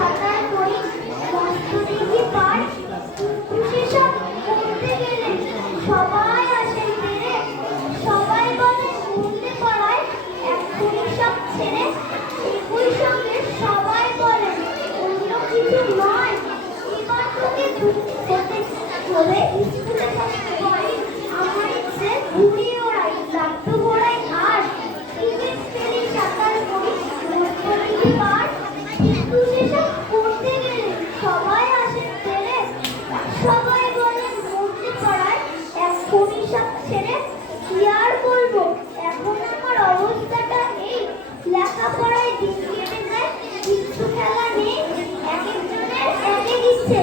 সাঁতার করি মস্ত দিঘি পার সেসব করতে গেলে সবাই আসে ফিরে সবাই বলে ঘুরতে পারায় এক্ষুনি সব ছেড়ে একই সঙ্গে সবাই বলে অন্য কিছু নয় এবার তোকে হতে হলে স্কুলে থাকতে পারি আমার ইচ্ছে ঘুরি ওড়াই লাড্ডু ঘোড়াই আর টিকিট ফেরি সাঁতার করি মস্ত দিঘি পার কিন্তু সেসব করতে গেলে সবাই আসে ফেরে সবাই বলে মরতে পারায় এক্ষুনি সব ছেড়ে কি আর বলবো এখন আমার অবস্থাটা এই লেখাপড়ায় দিন কেটে যায় কিচ্ছু খেলা নেই এক একজনের এক এক ইচ্ছে